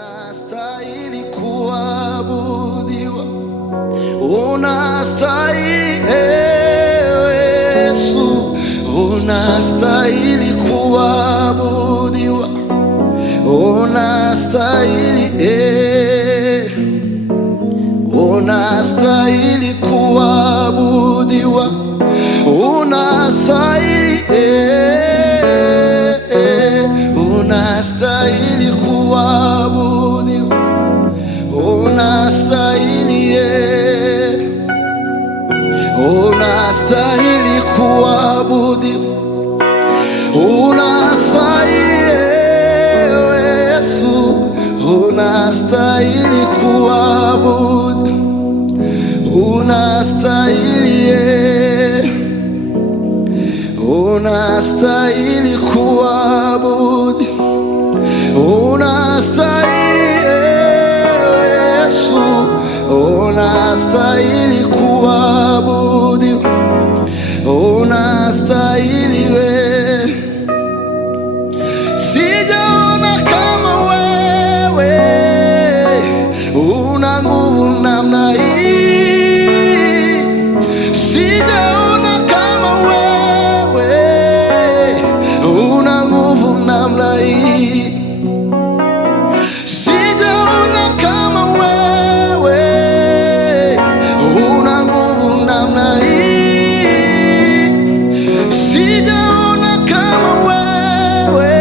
Unastahili kuabudiwa, unastahili Yesu, unastahili kuabudiwa, unastahili unastahili kuabudiwa, unastahili unastahili kuabudiwa, unastahili unastahili kuabudiwa, unastahili Yesu, unastahili kuabudiwa, unastahili unastahili kuabudiwa, unastahili Yesu, unastahili kuabudiwa, unastahili sijaona kama wewe, una nguvu namna hii, sijaona kama wewe, una nguvu namna hii, sijaona kama wewe, una nguvu namna hii, sijaona kama wewe,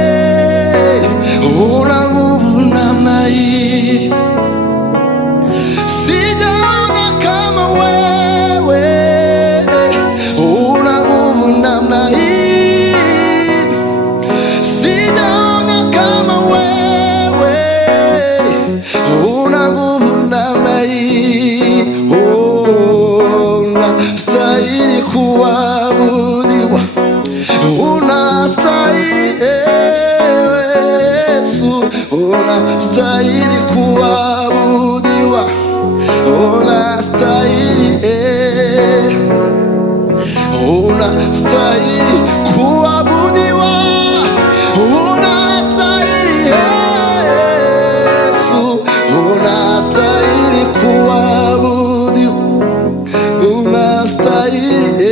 una nguvu namna hii, sijaona kama wewe, una nguvu namna hii, sijaona kama wewe, una nguvu namna hii. Unastahili kuabudiwa, unastahili Yesu, unastahili kuabudiwa, unastahili unastahili kuabudiwa, unastahili Yesu, unastahili kuabudiwa, unastahili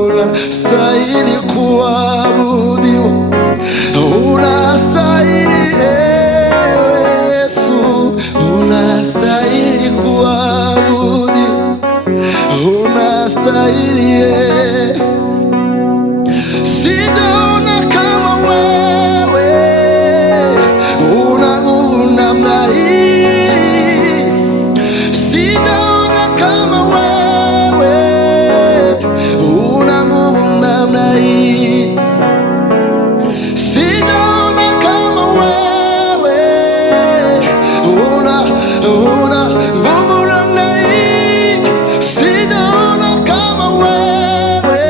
unastahili kuabudiwa, unastahili Yesu, unastahili kuabudiwa, unastahili sijaona kama wewe, una nguvu namna hii, sijaona kama wewe, una nguvu namna hii, sijaona kama wewe, una nguvu namna hii, sijaona kama wewe,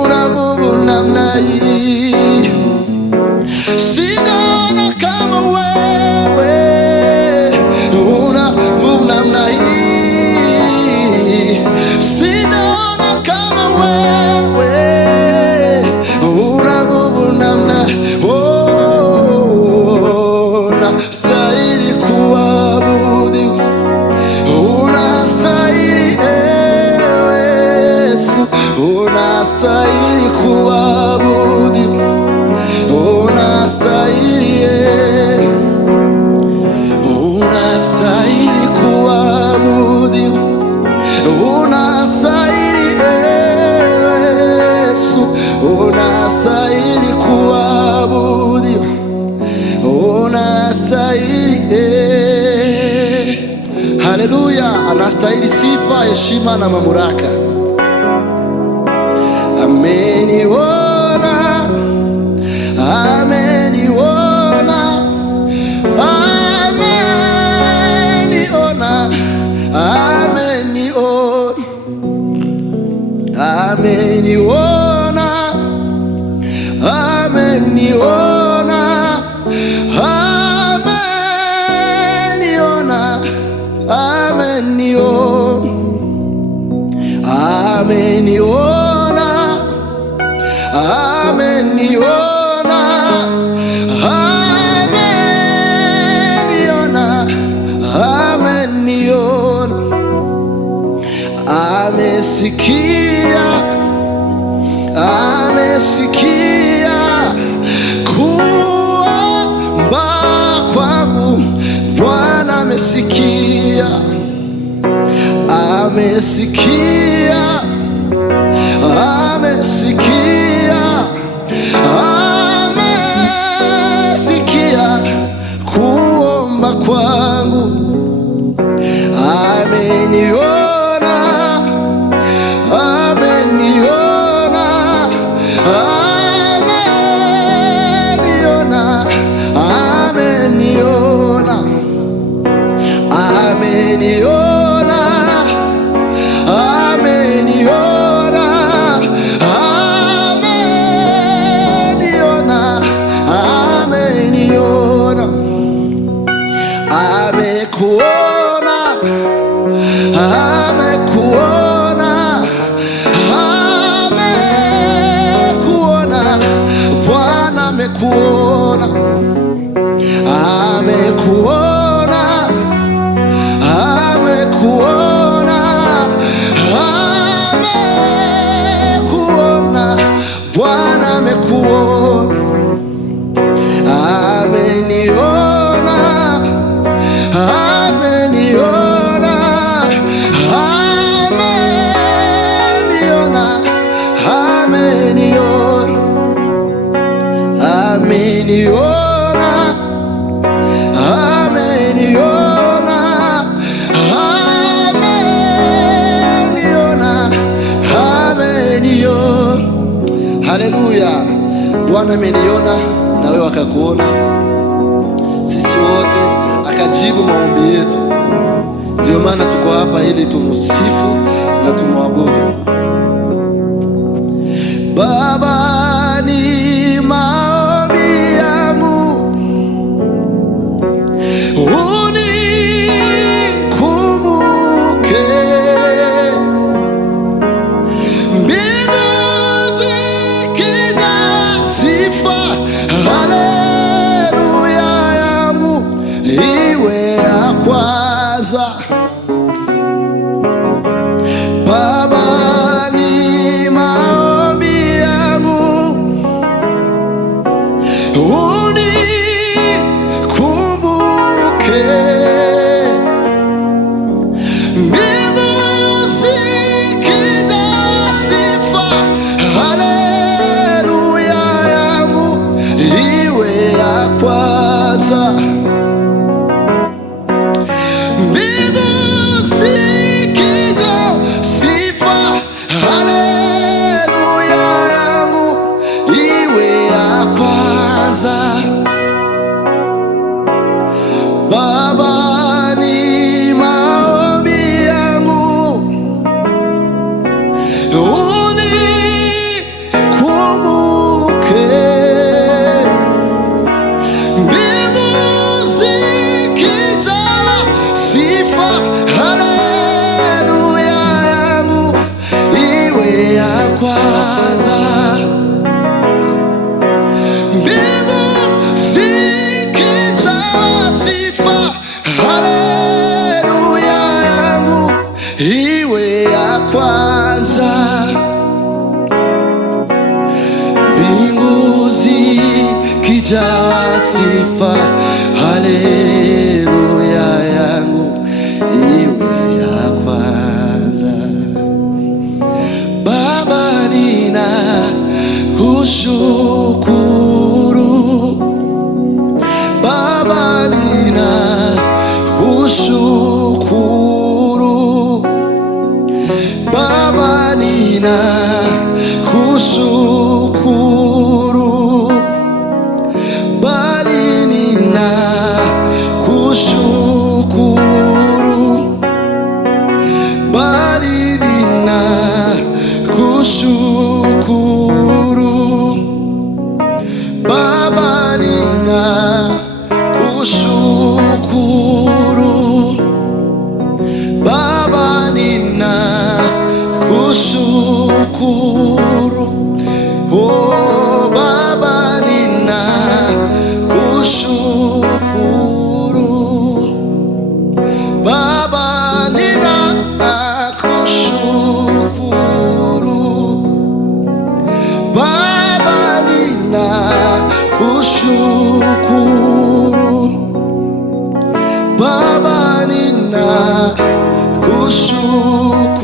una nguvu namna hii, sijaona kama wewe, una nguvu namna hii, sijaona kama wewe, una nguvu namna unastahili kuabudiwa, unastahili Yesu, unastahili kuabudiwa, unastahili unastahili kuabudiwa, unastahili Yesu, unastahili kuabudiwa, unastahili. Haleluya, anastahili sifa, heshima na mamlaka. Ameniona, ameniona, ameniona, ameniona, ameniona, ameniona, ameniona, ameniona, ameniona, ameniona, amesikia, amesikia, amesikia kuomba kwangu, ameniona, ameniona, ameniona, ameniona, ameniona, ameniona, ameniona, ameniona, amekuona, amekuona, amekuona, Bwana amekuona, amekuona, amekuona, amekuona, Bwana amekuona, ameniona, ameniona, ameniona, ameniona, ameniona, ameniona, ameniona, ameniona. Haleluya! Bwana ameniona na wewe akakuona, sisi wote akajibu maombi yetu. Ndio maana tuko hapa ili tumsifu na tumwabudu. Baba, ni maombi yangu unikumbuke, mbingu zikija sifa, haleluya yangu iwe ya kwanza. Baba, ni maombi yangu unikumbuke, mbingu zikija sifa, haleluya yangu iwe ya kwanza. Mbingu zikija sifa, haleluya yangu iwe ya kwanza. Baba, ni maombi yangu unikumbuke, mbingu zikija sifa, haleluya yangu iwe ya kwanza. Mbingu zikija sifa, haleluya yangu iwe ya kwanza. Mbingu zikija sifa, haleluya yangu iwe ya kwanza. Baba, nina kushukuru, Baba, nina kushukuru, Baba, nina kushukuru, bali nina kushukuru, bali nina kushukuru, Baba, nina kushukuru, Baba, nina kushukuru, oh Baba, nina kushukuru, Baba, nina kushukuru, Baba, nina kushukuru, Baba, nina kushukuru,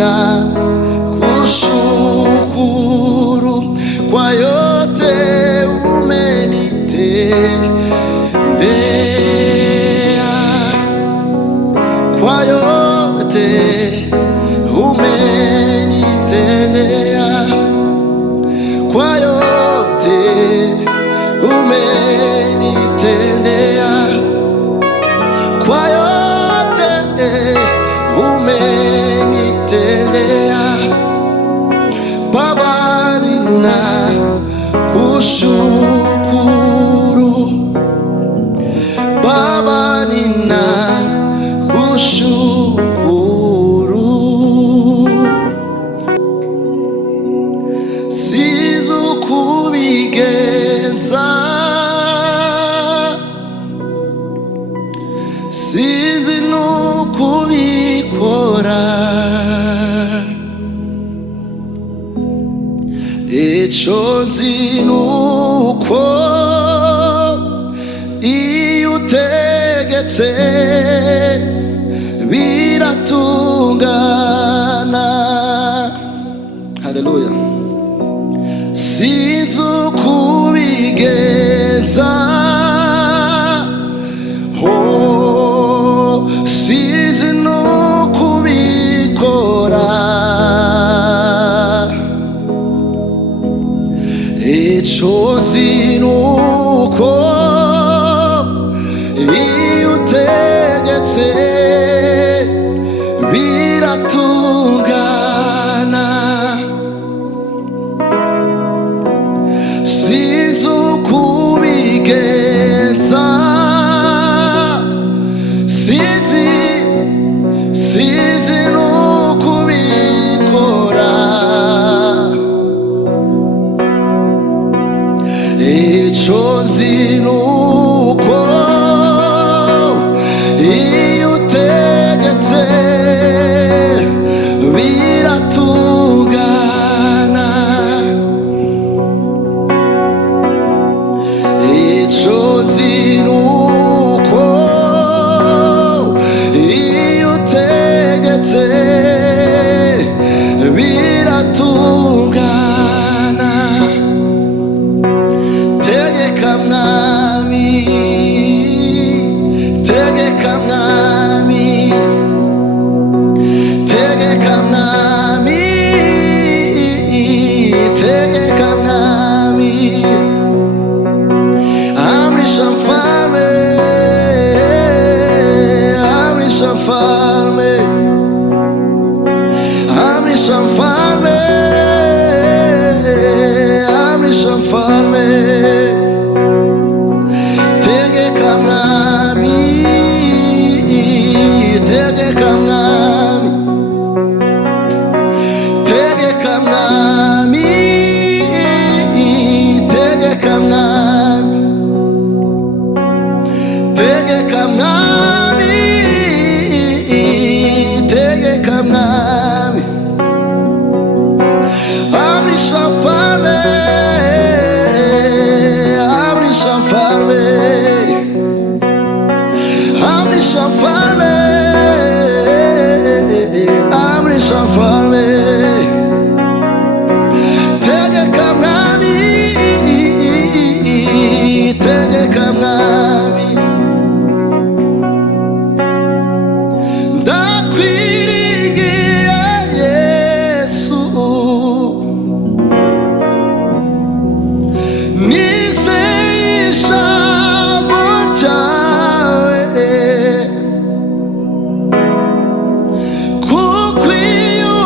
ninakushukuru kwa yote umenitendea, kwa yote umenitendea, kwa yote umenitendea, kwa yote umenitendea. Baba ninakushukuru, Baba ninakushukuru. Sinzi ukubigenza, sinzi n'ukubikora, icyo nzi nuko iyo utegetse biratungana. Haleluya. Sinzi ukubigenza, sinzi n'ukubikora, icyo nzi nuko iyo utegetse biratungana. Sinzi ukubigenza, sinzi n'ukubikora, icyo nzi nuko iyo utegetse biratungana, icyo nzi nuko iyo utegetse biratungana. Tegeka mwami, tegeka mwami, tegeka mwami, tegeka mwami, amrisha mfalme, amrisha mfalme, amrisha mfalme, amrisha mfalme. Tegeka mwami, tegeka mwami, tegeka mwami, tegeka mwami, tegeka mwami, tegeka mwami, amrisha mfalme, amrisha mfalme, amrisha mfalme, amrisha mfalme. Tegeka mwami, tegeka mwami, ndakwiringiye Yesu, nizeye ijambo ryawe, kuko iyo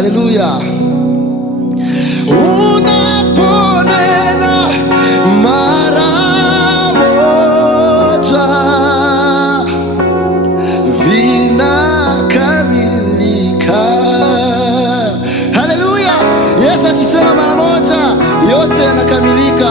Haleluya. Unaponena mara moja vinakamilika. Haleluya. Yesu akisema mara moja yote yanakamilika.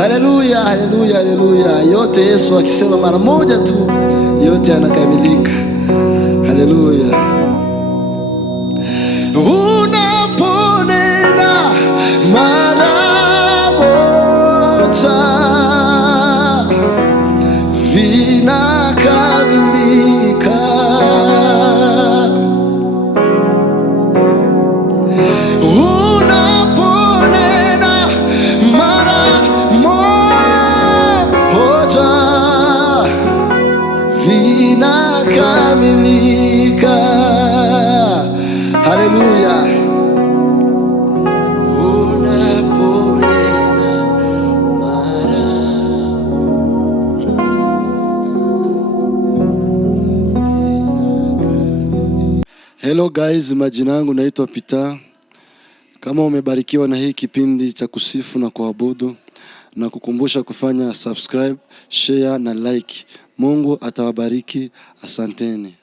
Haleluya, haleluya, haleluya. Yote Yesu akisema mara moja tu yote yanakamilika. Haleluya. Unaponena mara moja vinakamilika. Vinakamilika. Haleluya. Unaponena mara moja. Hello guys, majina yangu naitwa Peter. Kama umebarikiwa na hii kipindi cha kusifu na kuabudu, na kukumbusha kufanya subscribe, share na like. Mungu atawabariki. Asanteni.